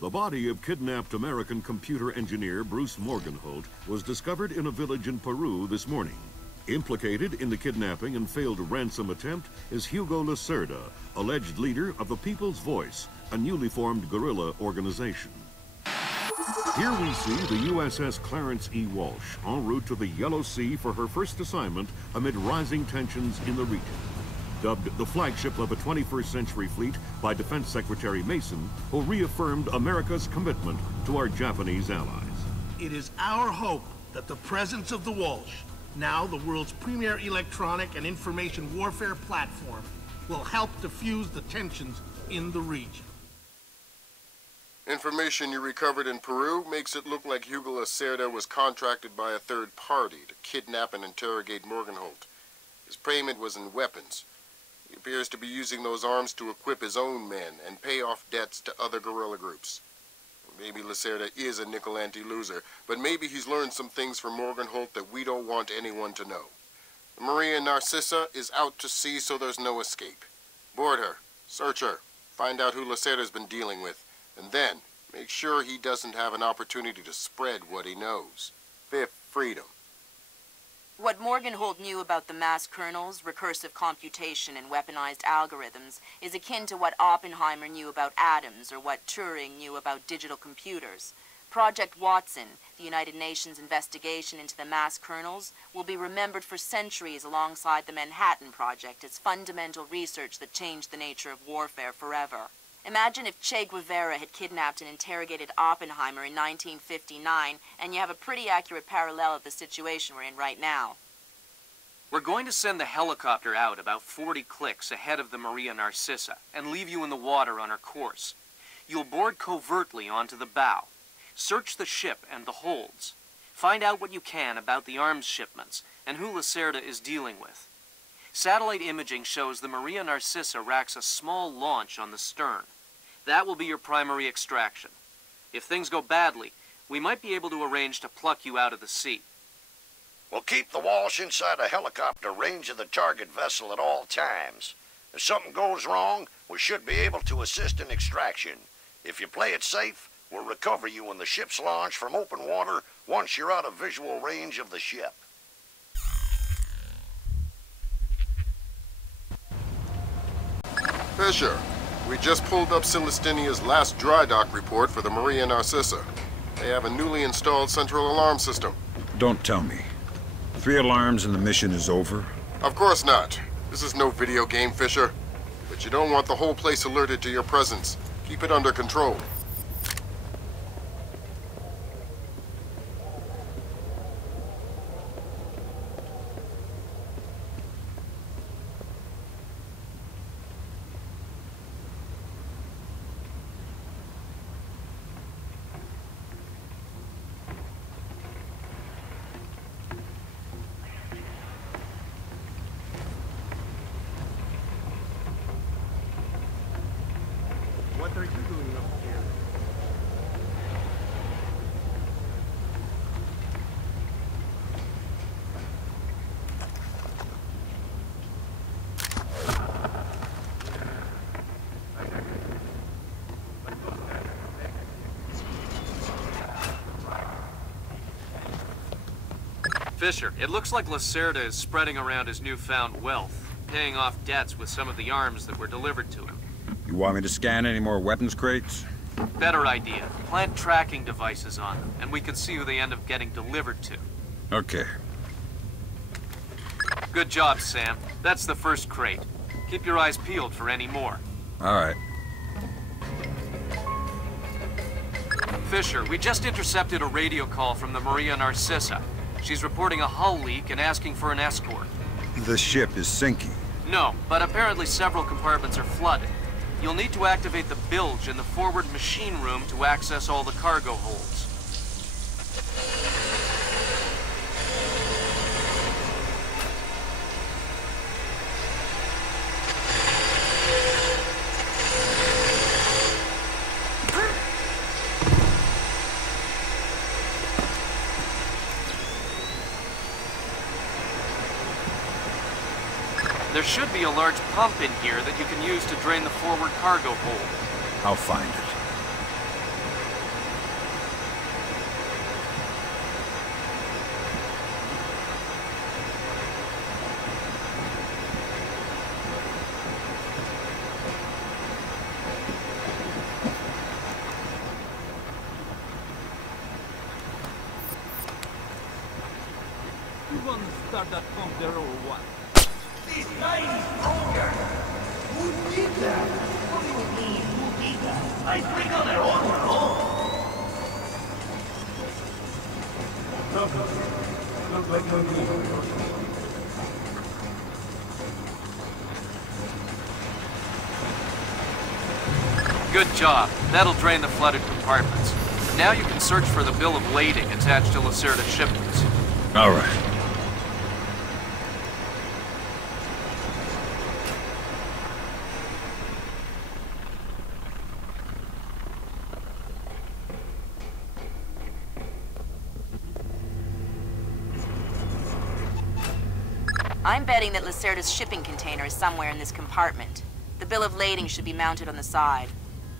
The body of kidnapped American computer engineer Bruce Morgenholt was discovered in a village in Peru this morning. Implicated in the kidnapping and failed ransom attempt is Hugo Lacerda, alleged leader of the People's Voice, a newly formed guerrilla organization. Here we see the USS Clarence E. Walsh en route to the Yellow Sea for her first assignment amid rising tensions in the region. Dubbed the flagship of a 21st century fleet by Defense Secretary Mason, who reaffirmed America's commitment to our Japanese allies. It is our hope that the presence of the Walsh, now the world's premier electronic and information warfare platform, will help diffuse the tensions in the region. Information you recovered in Peru makes it look like Hugo Lacerda was contracted by a third party to kidnap and interrogate Morgenholt. His payment was in weapons. He appears to be using those arms to equip his own men and pay off debts to other guerrilla groups. Maybe Lacerda is a nickel-ante loser, but maybe he's learned some things from Morgenholt that we don't want anyone to know. The Maria Narcissa is out to sea, so there's no escape. Board her, search her, find out who Lacerda's been dealing with, and then make sure he doesn't have an opportunity to spread what he knows. Fifth freedom. What Morgenholt knew about the mass kernels, recursive computation, and weaponized algorithms is akin to what Oppenheimer knew about atoms or what Turing knew about digital computers. Project Watson, the United Nations investigation into the mass kernels, will be remembered for centuries alongside the Manhattan Project as fundamental research that changed the nature of warfare forever. Imagine if Che Guevara had kidnapped and interrogated Oppenheimer in 1959, and you have a pretty accurate parallel of the situation we're in right now. We're going to send the helicopter out about 40 clicks ahead of the Maria Narcissa and leave you in the water on her course. You'll board covertly onto the bow. Search the ship and the holds. Find out what you can about the arms shipments and who Lacerda is dealing with. Satellite imaging shows the Maria Narcissa racks a small launch on the stern. That will be your primary extraction. If things go badly, we might be able to arrange to pluck you out of the sea. We'll keep the Walsh inside a helicopter range of the target vessel at all times. If something goes wrong, we should be able to assist in extraction. If you play it safe, we'll recover you when the ship's launched from open water once you're out of visual range of the ship. Fisher, we just pulled up Celestinia's last dry dock report for the Maria Narcissa. They have a newly installed central alarm system. Don't tell me. 3 alarms and the mission is over? Of course not. This is no video game, Fisher. But you don't want the whole place alerted to your presence. Keep it under control. What are you doing up here? Fisher, it looks like Lacerda is spreading around his newfound wealth, paying off debts with some of the arms that were delivered to him. You want me to scan any more weapons crates? Better idea. Plant tracking devices on them, and we can see who they end up getting delivered to. Okay. Good job, Sam. That's the first crate. Keep your eyes peeled for any more. All right. Fisher, we just intercepted a radio call from the Maria Narcissa. She's reporting a hull leak and asking for an escort. The ship is sinking. No, but apparently several compartments are flooded. You'll need to activate the bilge in the forward machine room to access all the cargo holds. There should be a large pump in here that you can use to drain the forward cargo hold. I'll find it. start that pump there or what? This guy is broken! Who did that? What do you mean, who did that? I think on their own, no? Look like no need. Good job. That'll drain the flooded compartments. Now you can search for the bill of lading attached to Lacerda's shipments. All right. I'm betting that Lacerda's shipping container is somewhere in this compartment. The bill of lading should be mounted on the side.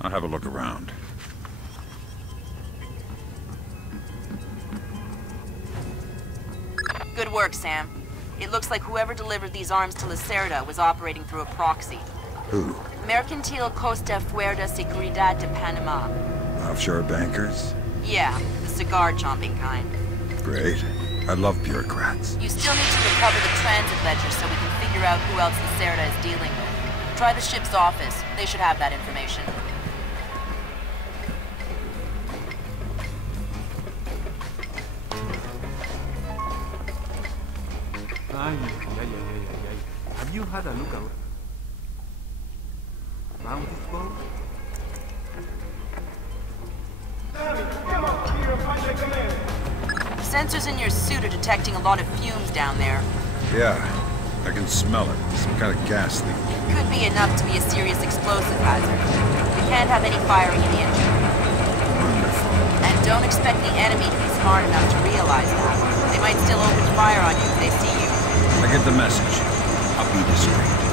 I'll have a look around. Good work, Sam. It looks like whoever delivered these arms to Lacerda was operating through a proxy. Who? Mercantil Costa Fuerza Seguridad de Panama. Offshore bankers? Yeah, the cigar-chomping kind. Great. I love bureaucrats. You still need to recover the transit ledger so we can figure out who else Lacerda is dealing with. Try the ship's office. They should have that information. Ay. Have you had a look around this boat? Sensors in your suit are detecting a lot of fumes down there. Yeah, I can smell it. Some kind of gas leak. It could be enough to be a serious explosive hazard. We can't have any firing in the engine. Wonderful. And don't expect the enemy to be smart enough to realize that. They might still open fire on you if they see you. I get the message. I'll be discreet.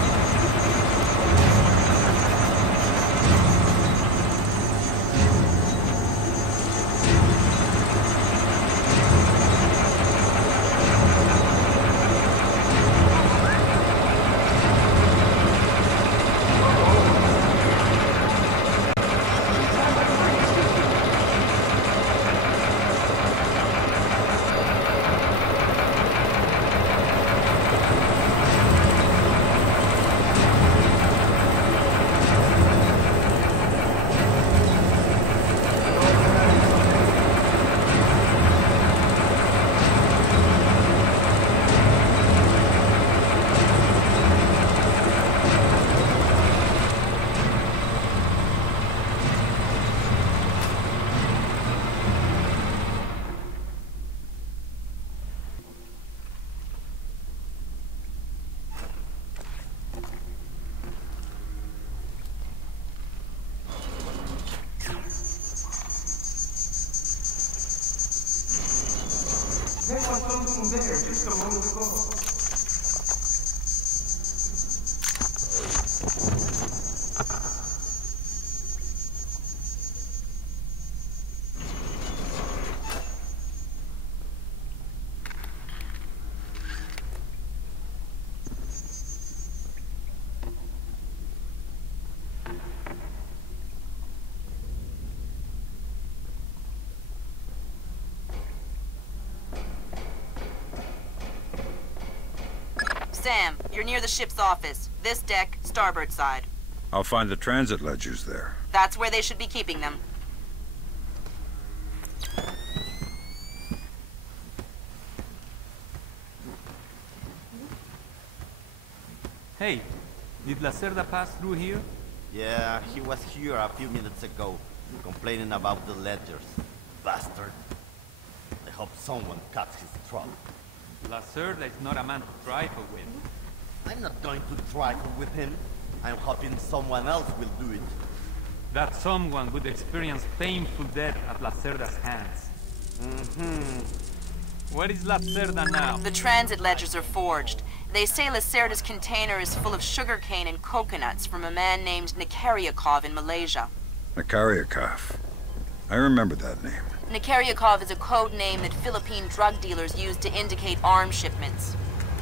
There was something there just a moment ago. Sam, you're near the ship's office. This deck, starboard side. I'll find the transit ledgers there. That's where they should be keeping them. Hey, did Lacerda pass through here? Yeah, he was here a few minutes ago, complaining about the ledgers. Bastard. I hope someone cuts his throat. Lacerda is not a man to trifle with. I'm not going to trifle with him. I'm hoping someone else will do it. That someone would experience painful death at Lacerda's hands. Where is Lacerda now? The transit ledgers are forged. They say Lacerda's container is full of sugarcane and coconuts from a man named Nikaryakov in Malaysia. Nikaryakov. I remember that name. Nikaryakov is a code name that Philippine drug dealers use to indicate arms shipments.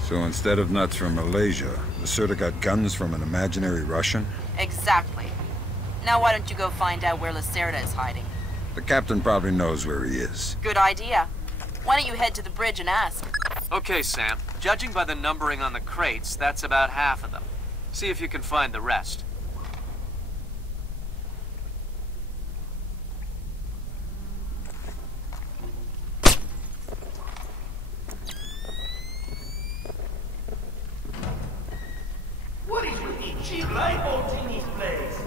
So instead of nuts from Malaysia, Lacerda got guns from an imaginary Russian? Exactly. Now why don't you go find out where Lacerda is hiding? The captain probably knows where he is. Good idea. Why don't you head to the bridge and ask? Okay, Sam. Judging by the numbering on the crates, that's about half of them. See if you can find the rest. What is with the cheap lifeboats in this place?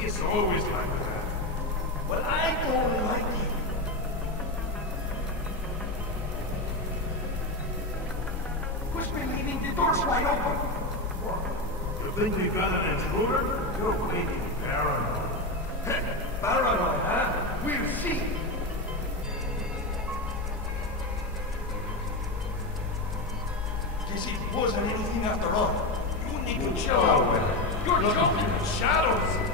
It's always like that. Well, I don't like it. Who's been leaving the doors wide open? You think we got an intruder? You're waiting paranoid. Paranoid, huh? We'll see. Guess it wasn't anything after all. You need to chill out, man. You're jumping in the shadows.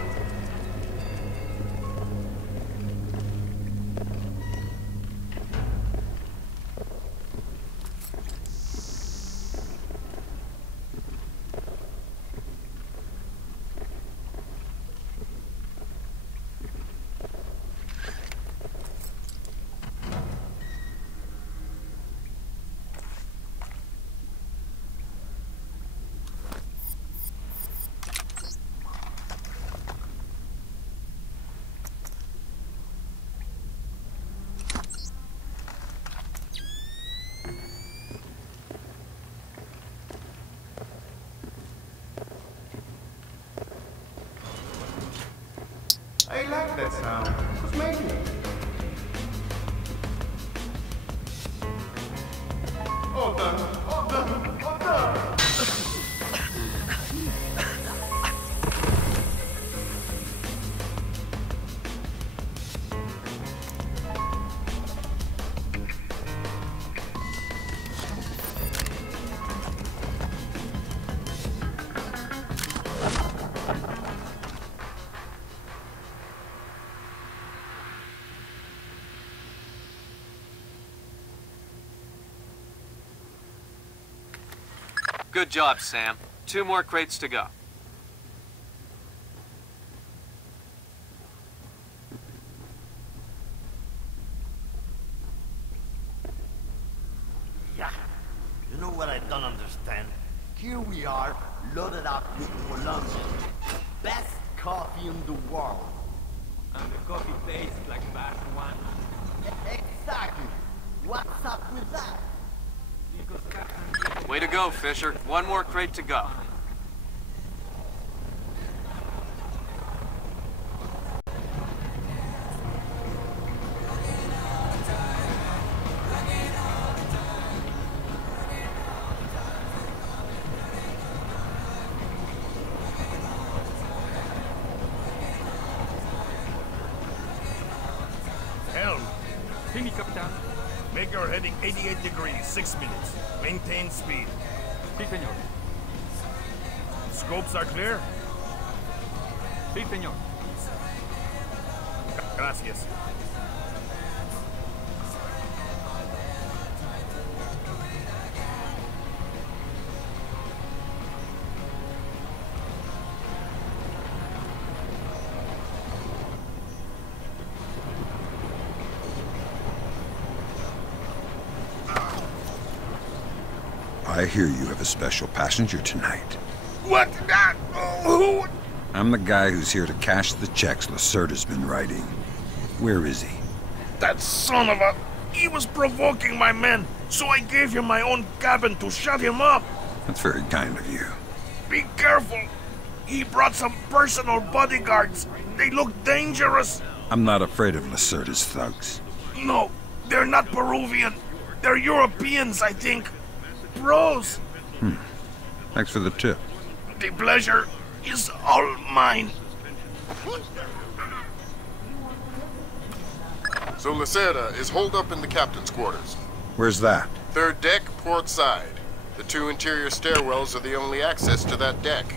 I like that sound. Who's making it? All done. All done. All done. Good job, Sam. 2 more crates to go. Yeah. You know what I don't understand? Here we are, loaded up with Colombia. Best coffee in the world. And the coffee tastes like bad one. Exactly. What's up with that? Because Way to go, Fisher. 1 more crate to go. Helm, Fini, Captain. make your heading 88 degrees, 6 minutes. Maintain speed. Sí, señor. Scopes are clear? Sí, señor. Gracias. I hear you have a special passenger tonight. What? Who? I'm the guy who's here to cash the checks Lacerda's been writing. Where is he? That son of a... He was provoking my men, so I gave him my own cabin to shut him up. That's very kind of you. Be careful. He brought some personal bodyguards. They look dangerous. I'm not afraid of Lacerda's thugs. No, they're not Peruvian. They're Europeans, I think. Bros. Thanks for the tip. The pleasure is all mine. So Lacerda is holed up in the captain's quarters. Where's that? 3rd deck, port side. The 2 interior stairwells are the only access to that deck.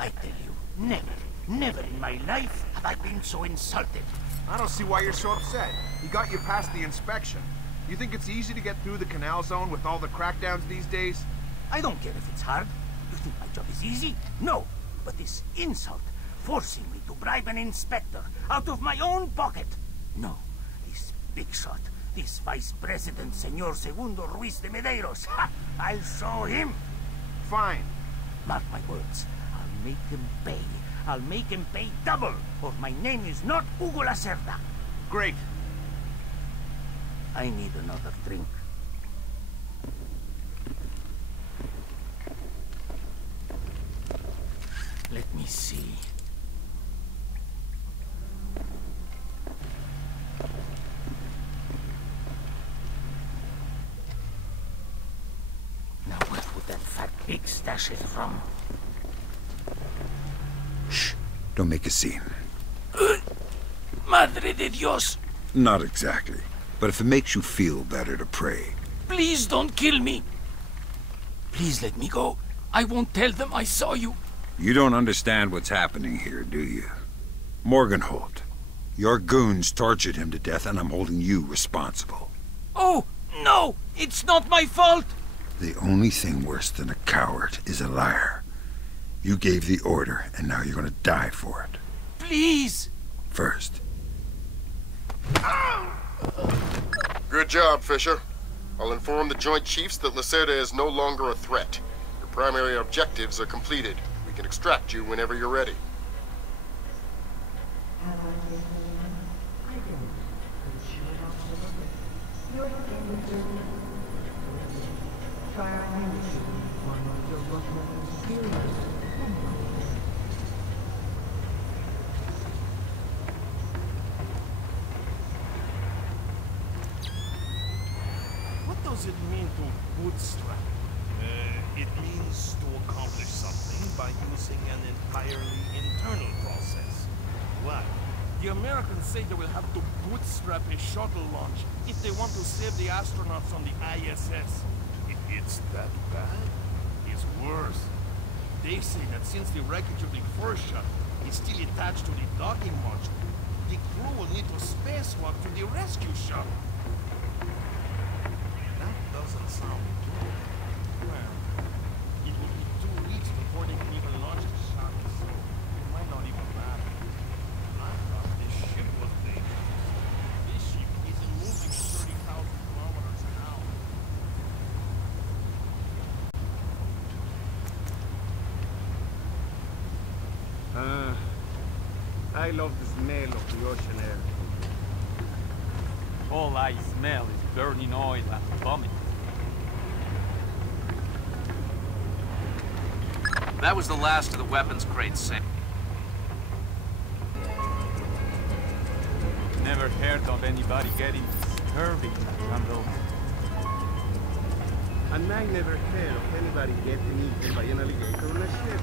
I tell you, never, Never in my life have I been so insulted. I don't see why you're so upset. He got you past the inspection. You think it's easy to get through the canal zone with all the crackdowns these days? I don't care if it's hard. You think my job is easy? No. But this insult, forcing me to bribe an inspector out of my own pocket. No. This big shot, this Vice President, Senor Segundo Ruiz de Medeiros. Ha! I'll show him. Fine. Mark my words. I'll make him pay. I'll make him pay double, or my name is not Hugo Lacerda. Great. I need another drink. Let me see. Now what would that fat pig stash it from? Shh. Don't make a scene. Madre de Dios! Not exactly. But if it makes you feel better to pray. Please don't kill me! Please let me go. I won't tell them I saw you. You don't understand what's happening here, do you? Morgenholt. Your goons tortured him to death, and I'm holding you responsible. Oh, no! It's not my fault! The only thing worse than a coward is a liar. You gave the order, and now you're gonna die for it. Please! First. Good job, Fisher. I'll inform the Joint Chiefs that Lacerda is no longer a threat. Your primary objectives are completed. We can extract you whenever you're ready. What does it mean to bootstrap? It means to accomplish something by using an entirely internal process. Why? The Americans say they will have to bootstrap a shuttle launch if they want to save the astronauts on the ISS. It's that bad? It's worse. They say that since the wreckage of the first shuttle is still attached to the docking module, the crew will need to spacewalk to the rescue shuttle. That doesn't sound good. Well, it will be 2 weeks before they can even launch the shuttle, so it might not even matter. I thought this ship was dangerous. This ship isn't moving at 30,000 kilometers an hour. I love the smell of the ocean air. All I smell is burning oil and vomit. That was the last of the weapons crates sent. Never heard of anybody getting disturbing on those. And I never heard of anybody getting eaten by an alligator on a ship.